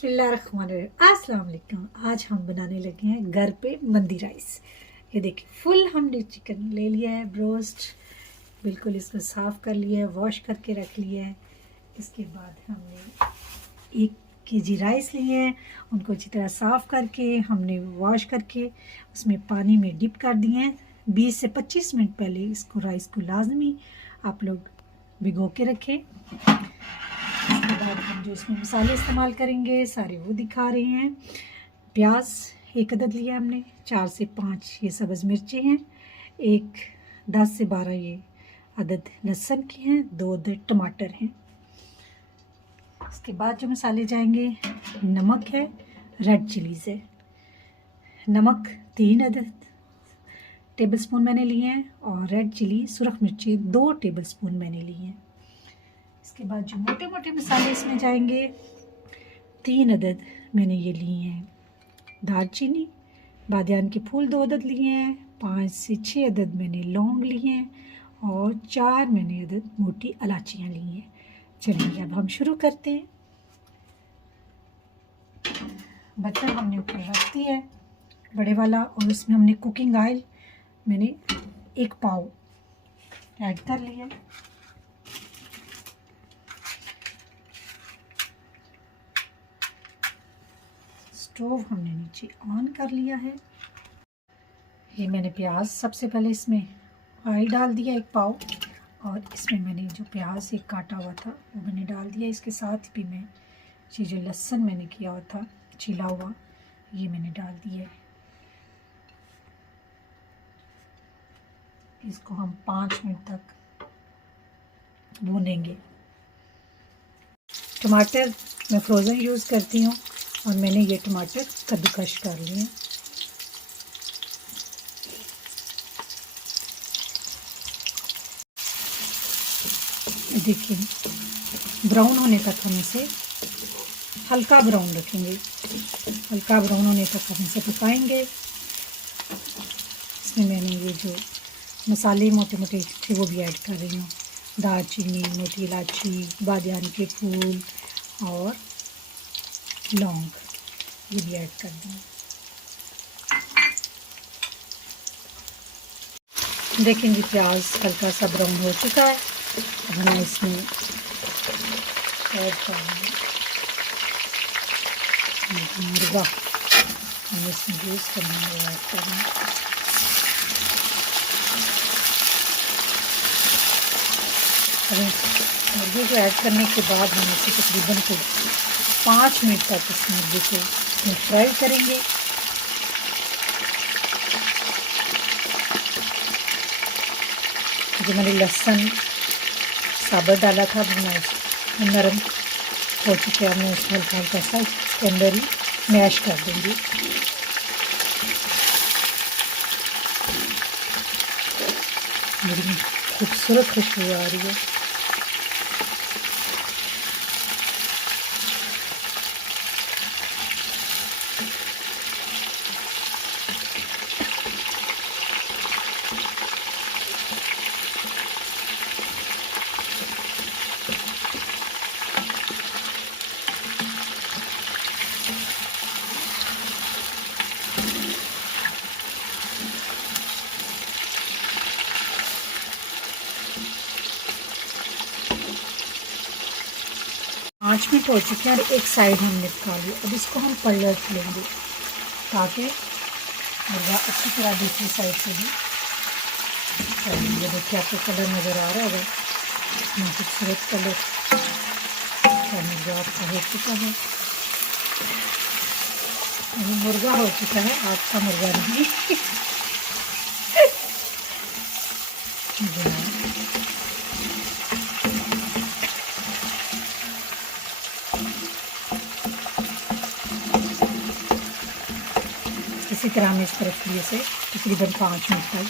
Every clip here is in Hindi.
बिस्मिल्लाहिर्रहमानिर्रहीम। अस्सलाम वालेकुम। आज हम बनाने लगे हैं घर पे मंदी राइस। ये देखिए फुल हमने चिकन ले लिया है, ब्रोस्ट बिल्कुल इसको साफ़ कर लिया है, वॉश करके रख लिया है। इसके बाद हमने 1 केजी राइस लिए हैं, उनको अच्छी तरह साफ़ करके हमने वॉश करके उसमें पानी में डिप कर दिए हैं। 20 से 25 मिनट पहले इसको राइस को लाजमी आप लोग भिगो के रखें। इसके बाद हम जो इसमें मसाले इस्तेमाल करेंगे सारे वो दिखा रहे हैं। प्याज 1 अदद लिया हमने, 4 से 5 ये सब्ज़ मिर्चें हैं, 10 से 12 ये अदद लहसुन की हैं, 2 अदद टमाटर हैं। इसके बाद जो मसाले जाएंगे, नमक है, रेड चिलीज़ है। नमक 3 अदद टेबलस्पून मैंने लिए हैं और रेड चिली सुरख मिर्ची 2 टेबलस्पून मैंने लिए हैं। इसके बाद जो मोटे मोटे मसाले इसमें जाएंगे, 3 अदद मैंने ये लिए हैं दालचीनी, बादियान के फूल 2 अदद लिए हैं, 5 से 6 अदद मैंने लौंग लिए हैं और 4 मैंने अदद मोटी इलायचियाँ ली हैं। चलिए अब हम शुरू करते हैं। बर्तन हमने ऊपर रख दिया है बड़े वाला और उसमें हमने कुकिंग ऑयल मैंने 1 पाव ऐड कर लिया है। स्टोव हमने नीचे ऑन कर लिया है। ये मैंने प्याज सबसे पहले इसमें ऑयल डाल दिया 1 पाव और इसमें मैंने जो प्याज एक काटा हुआ था वो मैंने डाल दिया। इसके साथ भी मैं ये जो लहसुन मैंने किया हुआ था छिला हुआ ये मैंने डाल दिया है। इसको हम 5 मिनट तक भूनेंगे। टमाटर मैं फ्रोज़न यूज़ करती हूँ और मैंने ये टमाटर कद्दूकश कर लिए। देखिए ब्राउन होने तक हम इसे हल्का ब्राउन रखेंगे, हल्का ब्राउन होने तक हम इसे पकाएंगे। इसमें मैंने ये जो मसाले मोटे मोटे थे वो भी ऐड कर रही हूँ, दालचीनी, मोटी इलायची, बादियान के फूल और लौंग ये भी ऐड कर दें। देखेंगे प्याज हल्का सा ब्राउन हो चुका है। अब हम इसमें ऐड करेंगे मुर्गा, हम इसमें यूज़ करना है ऐड करेंगे। मुर्गे को ऐड करने के बाद हम इसे तकरीबन 5 मिनट तक इस मुर्गे को फ्राई करेंगे। जो मैंने लहसुन साबुत डाला था वो नरम हो चुके हैं, हमने उसमें हल्का हल्का सा इसके अंदर ही मैश कर देंगे। बड़ी खूबसूरत खुशबू आ रही है। पाँच मिनट हो चुके हैं और एक साइड हमने पका ली। अब इसको हम पलट लेंगे ताकि मुर्गा अच्छी तरह दूसरी साइड से भी। ये देखिए आपको कलर नज़र आ रहा होगा, इतना खूबसूरत कलर मुर्गा आपका हो चुका है। मुर्गा हो चुका है, आपका मुर्गा नहीं। इसी तरह हम इस तरफ लिए से तकरीबन 5 मिनट तक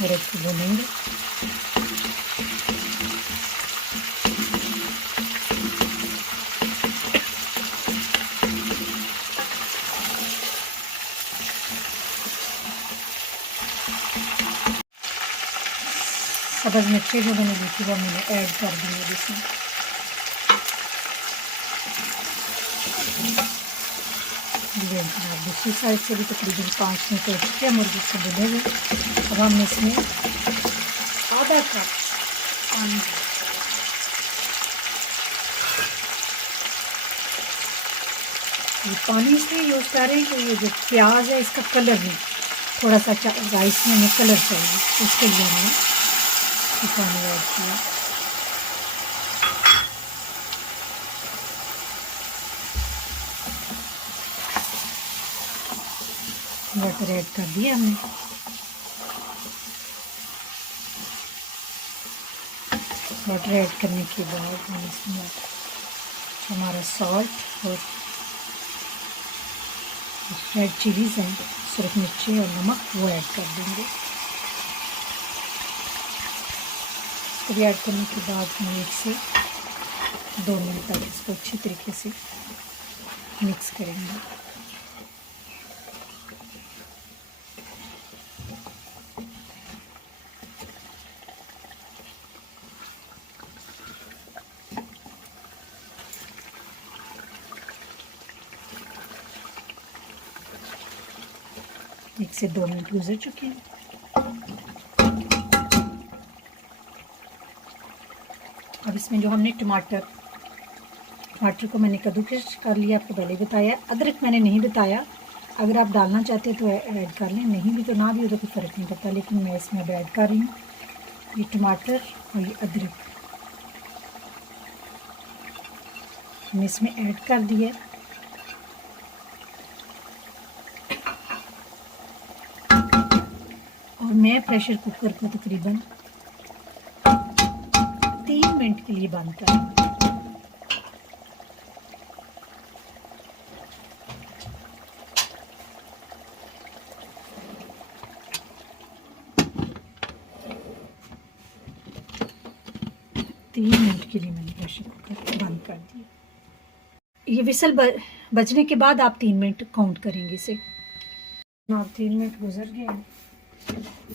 मुर्गे को भूनेंगे। सब्ज़ मिर्ची जो मैंने ली थी वो मैंने ऐड कर दी है इसमें। ये जनाब दूसरी साइड से भी तकरीबन 5 मिनट हो चुके हैं मुर्गी से भुने हुए। अब हम इसमें आधा कप पानी, ये पानी इसलिए यूज़ कर रहे हैं कि ये जो प्याज है इसका कलर नहीं, थोड़ा सा राइस में हमें कलर चाहिए, उसके लिए हमने ये पानी ऐड किया। वाटर ऐड कर दिया हमने। वाटर ऐड करने के बाद हम इसमें हमारा सॉल्ट और रेड चिलीज़ हैं, सुरख मिर्ची और नमक, वो ऐड कर देंगे। इसको भी ऐड करने के बाद हम 1 से 2 मिनट तक इसको अच्छी तरीके से मिक्स करेंगे। एक से 2 मिनट गुजर चुके हैं। अब इसमें जो हमने टमाटर को मैंने कद्दूकस कर लिया, आपको पहले बताया। अदरक मैंने नहीं बताया, अगर आप डालना चाहते हैं तो ऐड कर लें, नहीं भी तो ना भी हो तो कोई फ़र्क नहीं पड़ता, लेकिन मैं इसमें अब ऐड कर रही हूँ ये टमाटर और ये अदरक हमने इसमें ऐड कर दिया। और मैं प्रेशर कुकर को तकरीबन 3 मिनट के लिए बंद करूँगी। तीन मिनट के लिए मैंने प्रेशर कुकर बंद कर दिया। ये विसल बजने के बाद आप 3 मिनट काउंट करेंगे इसे। अब 3 मिनट गुजर गए हैं,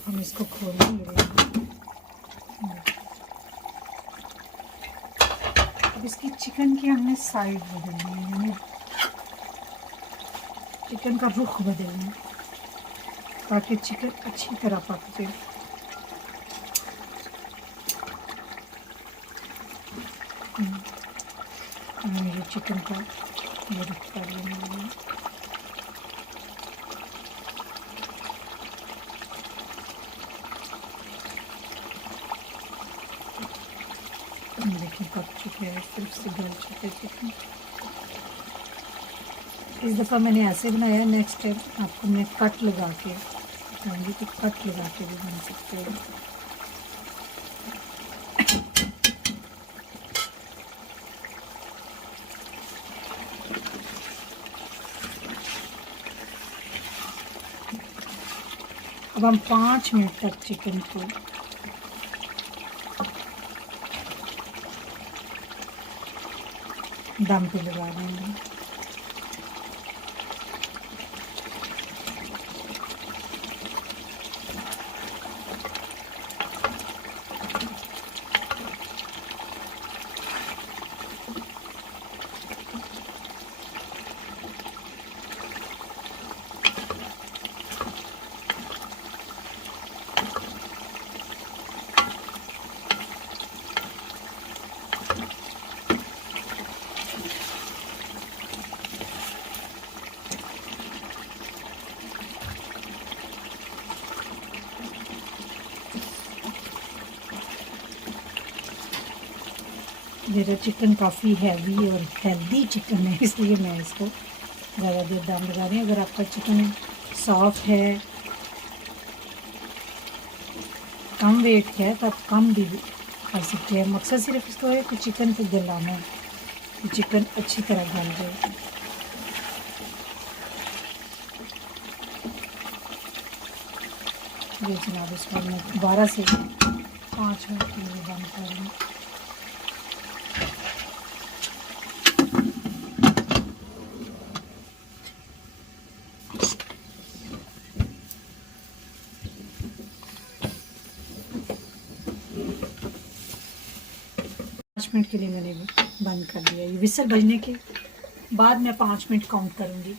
हम इसको खोलेंगे। अब इसकी चिकन की हमने साइड बदलनी है, यानी चिकन का रुख बदलना है ताकि चिकन अच्छी तरह पक जाए। ये चिकन का ये रुख कर लेंगे। देखिए पक चुके हैं, सिर्फ से गल चुके चिकन। इस दफ़ा मैंने ऐसे बनाया, नेक्स्ट टाइम आपको मैं कट लगा के बताऊँगी तो कट लगा के भी बन सकते हैं। अब हम 5 मिनट तक चिकन को दम पे लगा देंगे। मेरा चिकन काफ़ी हैवी और हेल्दी चिकन है, इसलिए मैं इसको ज़्यादा देर दम लगा रही हूँ। अगर आपका चिकन सॉफ्ट है, कम वेट है, तो आप कम भी कर सकते हैं। मकसद सिर्फ इसको है कि चिकन को गलाना है, कि चिकन अच्छी तरह गल जाए। ये जनाब इसको मैं 12 से 5 मिनट के लिए बंद कर रही हूँ। मिनट के लिए मैंने बंद कर दिया। ये विसल बजने के बाद मैं 5 मिनट काउंट करूँगी।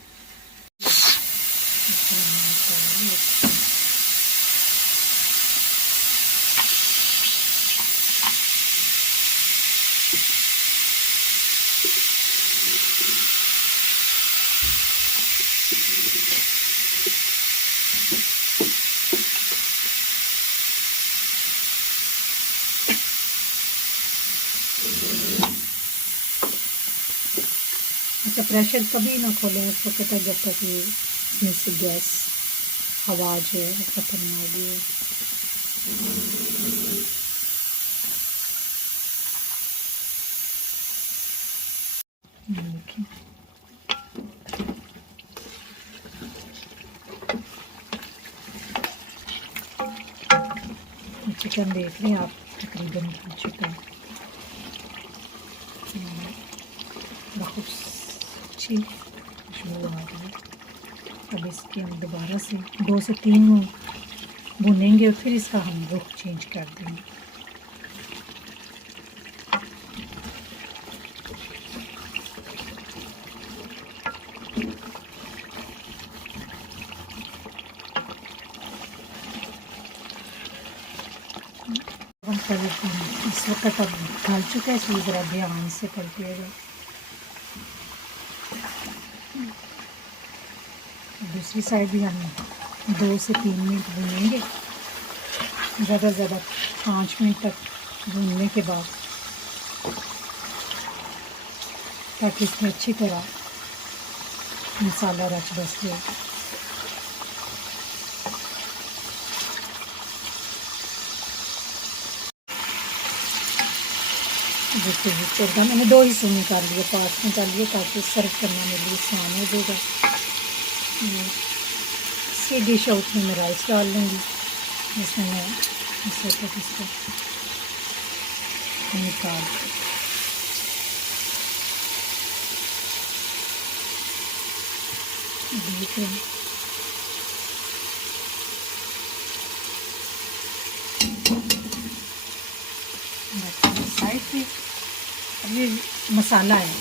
इसका प्रेशर कभी ना खोलें उस वक्त तक जब तक ये इसमें से गैस हवा जो है वो ख़त्म ना हो गई। देखिए चिकन देख लें आप, तकरीबन बन चुका है। बहुत अच्छी खुशबू आ रही है। अब इसके हम दोबारा से 2 से 3 भुनेंगे और फिर इसका हम रुख चेंज कर देंगे। इस वक्त अब डाल चुका है, इसलिए ज़रा ध्यान से पलटिएगा। दूसरी साइड भी हम 2 से 3 मिनट भूनेंगे, ज़्यादा से ज़्यादा 5 मिनट तक भूनने के बाद, ताकि इसमें अच्छी तरह मसाला रच बस जाए। देखिए एकदम मैंने 2 हिस्सों में कर लिए, पार्ट में कर लिए, ताकि सर्व करना मेरे लिए आसान हो जाएगा। इसी डिश आउट में मैं राइस डाल दूँगी, जिसमें मैं इस वक्त इसको निकाल देख रहे हैं। साइड पे अब ये मसाला है,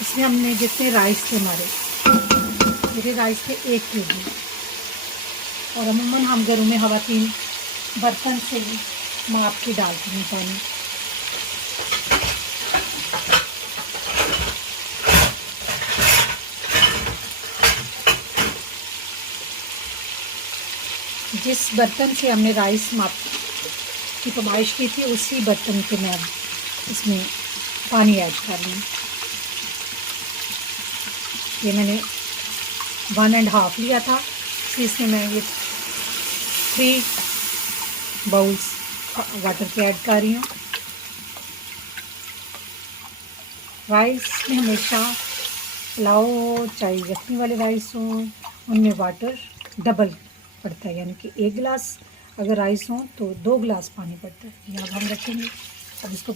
इसमें हमने जितने राइस थे मेरे राइस थे 1 kg, और अमूमन हम घरों में ख़वातीन बर्तन से माप के डालते हैं पानी। जिस बर्तन से हमने राइस माप की फरमाइश की थी, उसी बर्तन के मैं इसमें पानी ऐड कर लूँ। ये मैंने 1.5 लिया था, इसमें मैं ये 3 बाउल्स वाटर के ऐड कर रही हूँ। राइस में हमेशा पुलाव चाहे यखनी वाले राइस हों, उनमें वाटर डबल पड़ता है, यानी कि 1 गिलास अगर राइस हो तो 2 गिलास पानी पड़ता है। ये अब हम रखेंगे। अब इसको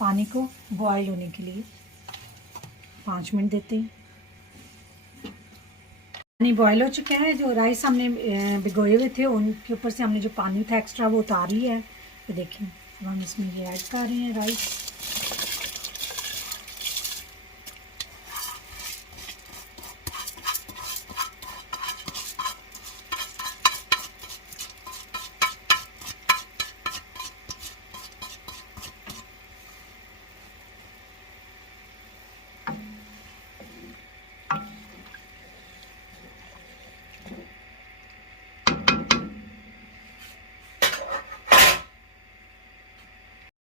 पानी को बॉयल होने के लिए 5 मिनट देते हैं। पानी बॉयल हो चुका है। जो राइस हमने भिगोए हुए थे उनके ऊपर से हमने जो पानी था एक्स्ट्रा वो उतार लिया है। ये देखें, अब हम इसमें ये ऐड कर रहे हैं राइस।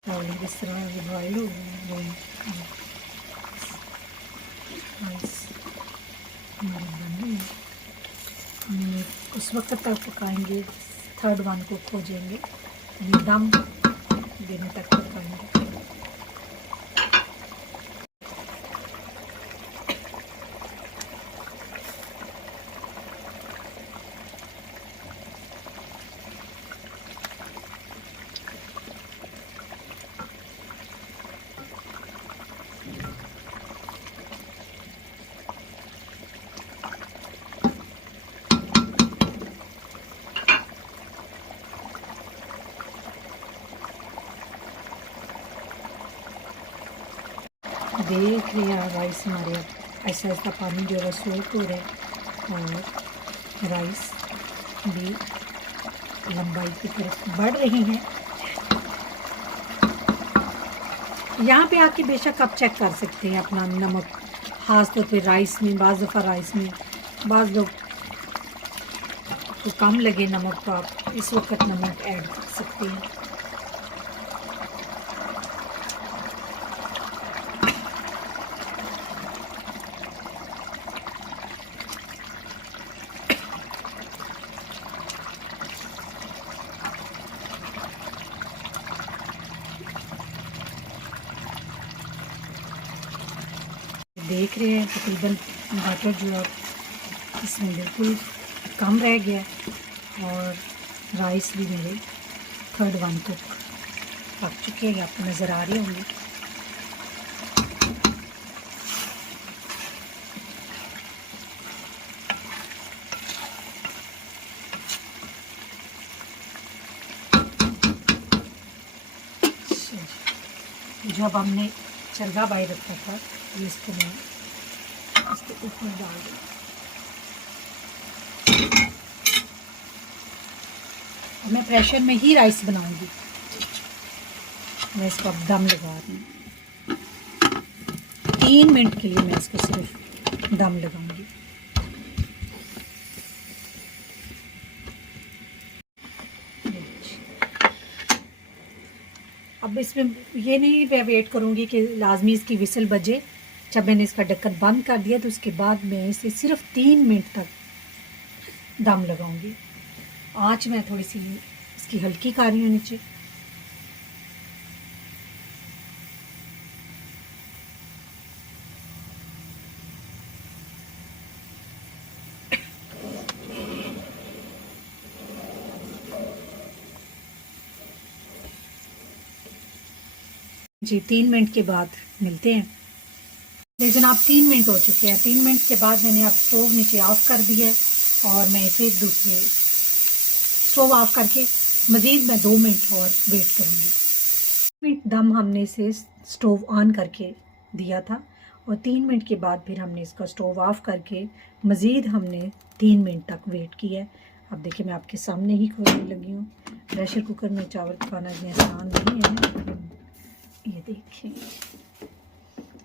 और इस तरह ये बॉयल हो गए राइस हमारे बन गए। हम उस वक्त तक पकाएंगे, 3rd वन को खोजेंगे, दम देने तक पकाएंगे। देख रहे हैं राइस हमारे ऐसा ऐसा पानी जो है सोख हो रहा है और राइस भी लंबाई की तरफ बढ़ रही हैं। यहाँ पे आके बेशक आप चेक कर सकते हैं अपना नमक, ख़ास तौर पे राइस में। बाज़ दफ़ा राइस में बाज़ लोग को कम लगे नमक, तो आप इस वक्त नमक ऐड कर सकते हैं। देख रहे हैं तकरीबन बटर जो है इसमें बिल्कुल कम रह गया और राइस भी मेरे थर्ड वन कुक पक चुके हैं, आपको नज़र आ रहे होंगे। जो अब हमने चरगा बाई रखा था ये इसको मैं इसके ऊपर डाल दूँ। मैं प्रेशर में ही राइस बनाऊंगी। मैं इसको अब दम लगा रही हूँ 3 मिनट के लिए, मैं इसको सिर्फ दम लगाऊंगी। अब इसमें ये नहीं मैं वेट करूँगी कि लाजमी इसकी विसल बजे। जब मैंने इसका ढक्कन बंद कर दिया तो उसके बाद मैं इसे सिर्फ 3 मिनट तक दम लगाऊंगी। आँच मैं थोड़ी सी इसकी हल्की कर रही हूँ नीचे। जी 3 मिनट के बाद मिलते हैं। लेकिन आप 3 मिनट हो चुके हैं। 3 मिनट के बाद मैंने अब स्टोव नीचे ऑफ कर दिया है और मैं इसे दूसरे स्टोव ऑफ करके मज़ीद मैं 2 मिनट और वेट करूँगी। मिनट दम हमने इसे स्टोव ऑन करके दिया था और 3 मिनट के बाद फिर हमने इसका स्टोव ऑफ करके मज़ीद हमने 3 मिनट तक वेट किया है। अब देखिए मैं आपके सामने ही खोलने लगी हूँ। प्रेशर कुकर में चावल पकाना इतना आसान नहीं है। ये देखिए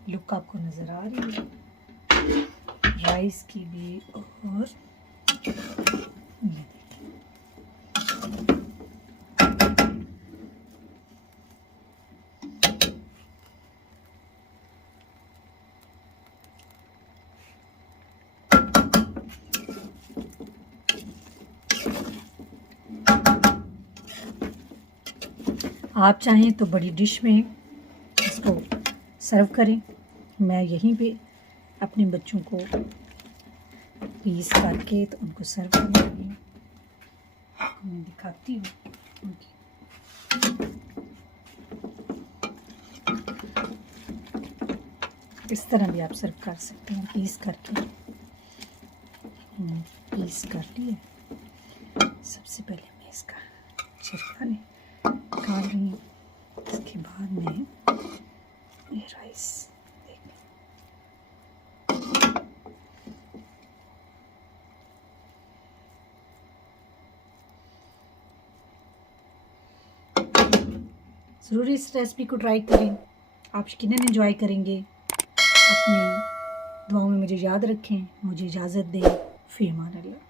लुक आपको नज़र आ रही है राइस की भी। और ये आप चाहें तो बड़ी डिश में इसको सर्व करें। मैं यहीं पे अपने बच्चों को पीस करके तो उनको सर्व करने लगी हूँ। मैं दिखाती हूँ इस तरह भी आप सर्व कर सकते हैं पीस करके। पीस कर लिए। सबसे पहले मैं इसका छिलका निकाल रही हूँ। इसके बाद में ये राइस ज़रूर इस रेसिपी को ट्राई करें। आप यकीनन एंजॉय करेंगे। अपनी दुआओं में मुझे याद रखें। मुझे इजाज़त दें। फ़ी अमान अल्लाह।